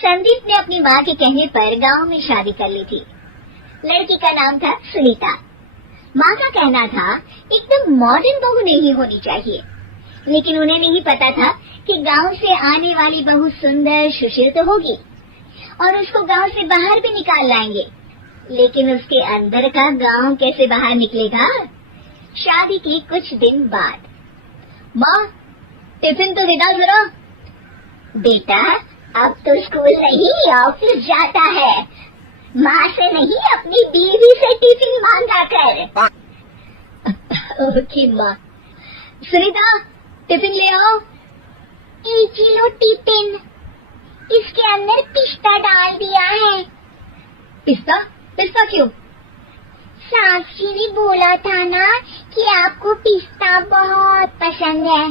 संदीप ने अपनी माँ के कहने पर गांव में शादी कर ली थी। लड़की का नाम था सुनीता। माँ का कहना था एकदम मॉडर्न बहू नहीं होनी चाहिए, लेकिन उन्हें नहीं पता था कि गांव से आने वाली बहू सुंदर सुशील तो होगी और उसको गांव से बाहर भी निकाल लाएंगे, लेकिन उसके अंदर का गांव कैसे बाहर निकलेगा। शादी के कुछ दिन बाद, माँ टिफिन तो देना जरा। बेटा अब तो स्कूल नहीं ऑफिस जाता है, माँ से नहीं अपनी बीवी से टिफिन मांगा कर। ओके माँ। सुनीता टिफिन ले आओ। 1 किलो टिफिन, इसके अंदर पिस्ता डाल दिया है। पिस्ता? पिस्ता क्यों? सास जी ने बोला था ना कि आपको पिस्ता बहुत पसंद है।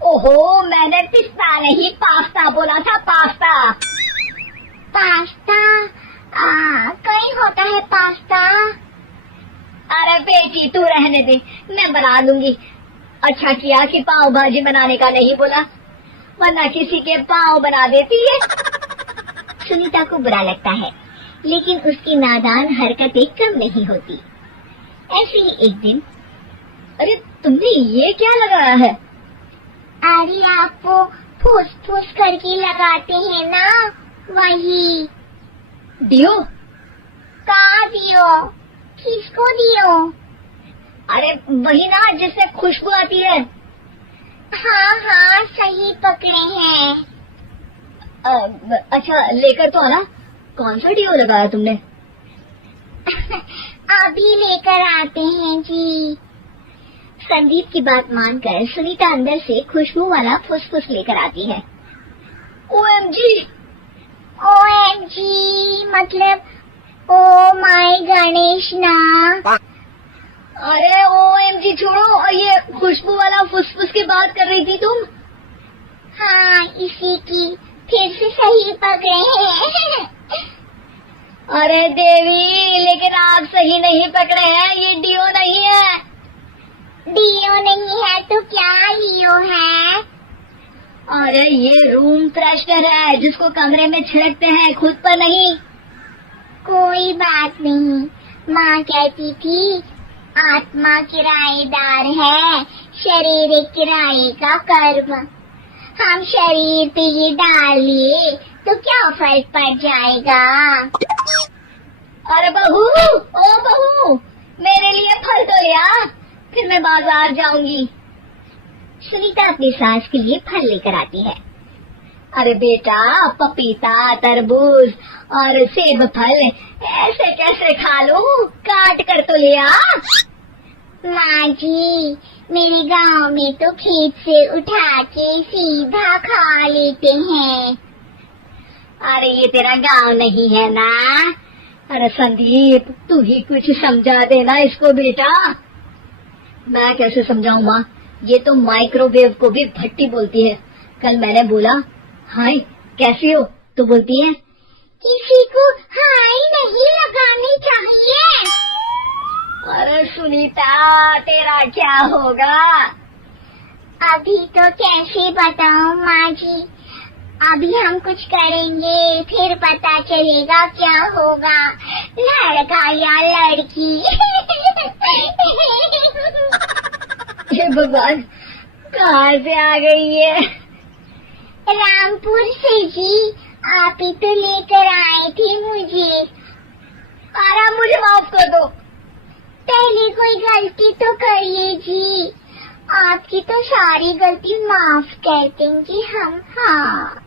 ओहो, मैंने पिस्ता नहीं पास्ता बोला था, पास्ता। पास्ता? कहीं होता है पास्ता? अरे बेटी तू रहने दे, मैं बना दूंगी। अच्छा किया कि पाव भाजी बनाने का नहीं बोला, वरना किसी के पाव बना देती है। सुनीता को बुरा लगता है, लेकिन उसकी नादान हरकतें कम नहीं होती। ऐसे ही एक दिन, अरे तुमने ये क्या लगाया है? अरे आप वो फूस फूस करके लगाते हैं ना, वही। दियो? कहाँ दियो? किसको दियो? अरे वही ना जिससे खुशबू आती है। हाँ हाँ सही पकड़े हैं। अच्छा लेकर तो आना। कौन सा डियो लगाया तुमने? अभी लेकर आते हैं जी। संदीप की बात मानकर सुनीता अंदर से खुशबू वाला फुसफुस लेकर आती है। OMG! OMG मतलब ओ माय गणेश ना। अरे OMG छोड़ो, ये खुशबू वाला फुसफुस की बात कर रही थी तुम? हाँ इसी की, फिर से सही पकड़े हैं। अरे देवी, लेकिन आप सही नहीं पकड़े हैं, ये डियो नहीं है। डियो नहीं है तो क्या लियो है? अरे ये रूम फ्रेशनर है, जिसको कमरे में छिड़कते हैं, खुद पर नहीं। कोई बात नहीं, माँ कहती थी आत्मा किराएदार है, शरीर किराए का कर्म। हम शरीर पे ये डाल लिए तो क्या फर्क पड़ जाएगा। अरे बहू, ओ बहू, मेरे लिए फल तो ले आ, फिर मैं बाजार जाऊंगी। सुनीता अपनी सास के लिए फल लेकर आती है। अरे बेटा, पपीता, तरबूज और सेब फल ऐसे कैसे खा लूं? काट कर तो ले आ। माँ जी, मेरे गांव में तो खेत से उठा के सीधा खा लेते हैं। अरे ये तेरा गांव नहीं है ना। अरे संदीप, तू ही कुछ समझा देना इसको बेटा। मैं कैसे समझाऊं माँ, ये तो माइक्रोवेव को भी भट्टी बोलती है। कल मैंने बोला हाय कैसी हो, तो बोलती है किसी को हाय नहीं लगानी चाहिए। अरे सुनीता, तेरा क्या होगा? अभी तो कैसे बताऊं माँ जी, अभी हम कुछ करेंगे फिर पता चलेगा क्या होगा, लड़का या लड़की। हे भगवान, कहाँ से आ गई है? रामपुर से जी, आप ही तो लेकर आए थे मुझे। अरे मुझे माफ कर दो। पहले कोई गलती तो करिए जी, आपकी तो सारी गलती माफ कर देंगे हम। हाँ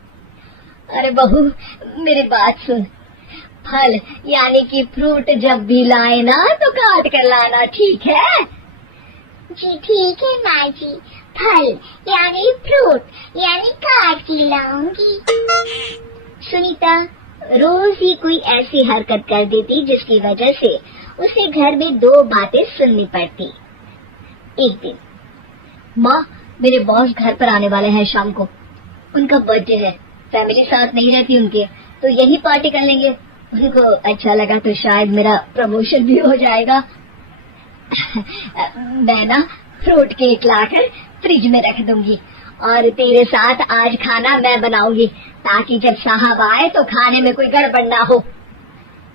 अरे बहू, मेरी बात सुन, फल यानी कि फ्रूट जब भी लाए ना तो काट कर लाना, ठीक है? जी ठीक है माँ जी, फल यानी फ्रूट यानी काट के लाऊंगी। सुनीता रोज ही कोई ऐसी हरकत कर देती जिसकी वजह से उसे घर में 2 बातें सुननी पड़ती। एक दिन, माँ मेरे बॉस घर पर आने वाले हैं शाम को, उनका बर्थडे है, फैमिली साथ नहीं रहती उनके, तो यही पार्टी कर लेंगे। उनको अच्छा लगा तो शायद मेरा प्रमोशन भी हो जाएगा। मैं ना फ्रूट केक लाकर फ्रिज में रख दूंगी और तेरे साथ आज खाना मैं बनाऊंगी, ताकि जब साहब आए तो खाने में कोई गड़बड़ ना हो।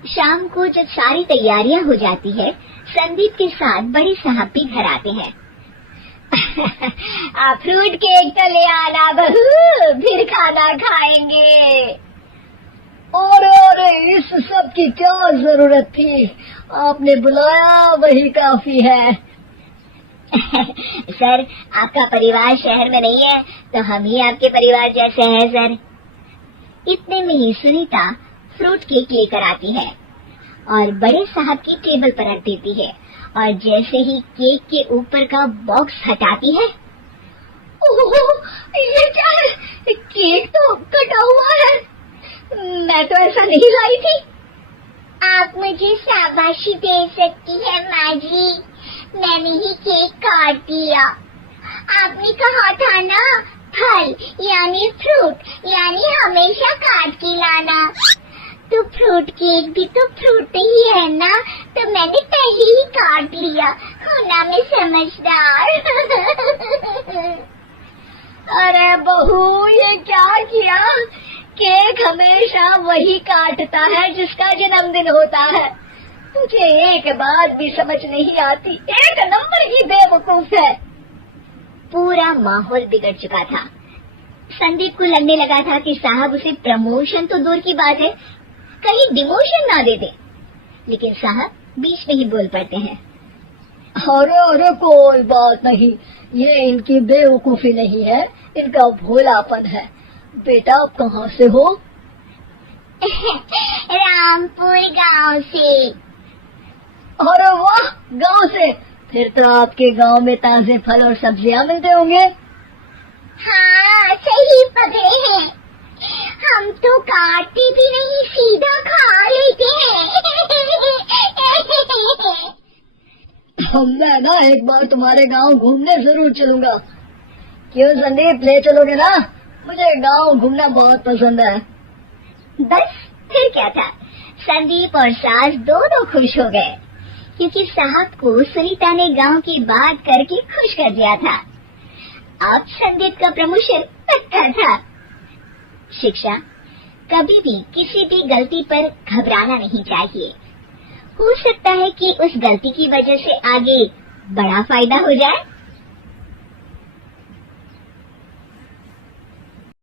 शाम को जब सारी तैयारियां हो जाती है, संदीप के साथ बड़े साहब भी घर आते हैं। आप फ्रूट केक तो ले आना बहू, फिर खाना खाएंगे। अरे इस सब की क्या जरूरत थी, आपने बुलाया वही काफी है। सर, आपका परिवार शहर में नहीं है तो हम ही आपके परिवार जैसे हैं सर। इतने में ही सुनीता फ्रूट केक लेकर आती है और बड़े साहब की टेबल पर रख देती है, और जैसे ही केक के ऊपर का बॉक्स हटाती है, ओह, ये क्या है? केक तो कटा हुआ है, मैं तो ऐसा नहीं लाई थी। आप मुझे शाबाशी दे सकती है माँ जी, मैंने ही केक काट दिया। आपने कहा था ना, फल यानी फ्रूट यानी हमेशा काट के लाना, तो फ्रूट केक भी तो फ्रूट ही है ना, तो मैंने पहले ही काट लिया। होना मैं समझदार। अरे बहू, ये क्या किया? केक हमेशा वही काटता है जिसका जन्मदिन होता है। तुझे एक बात भी समझ नहीं आती, एक नंबर की बेवकूफ है। पूरा माहौल बिगड़ चुका था। संदीप को लगने लगा था कि साहब उसे प्रमोशन तो दूर की बात है, कहीं डिमोशन ना दे दे, लेकिन साहब बीच में ही बोल पड़ते हैं। अरे कोई बात नहीं, ये इनकी बेवकूफी नहीं है, इनका भोलापन है। बेटा आप कहाँ से हो? रामपुर गांव से। अरे वाह, गांव से? फिर तो आपके गांव में ताजे फल और सब्जियां मिलते होंगे। हाँ, सही पकड़े हैं, हम तो काटते भी नहीं, सीधा खा लेते हैं। मैं ना एक बार तुम्हारे गांव घूमने जरूर चलूंगा। क्यों संदीप, ले चलोगे ना? मुझे गांव घूमना बहुत पसंद है। बस फिर क्या था, संदीप और सास दोनों खुश हो गए, क्योंकि साहब को सुनीता ने गांव की बात करके खुश कर दिया था। अब संदीप का प्रमोशन पक्का था। शिक्षा, कभी भी किसी भी गलती पर घबराना नहीं चाहिए। हो सकता है कि उस गलती की वजह से आगे बड़ा फायदा हो जाए।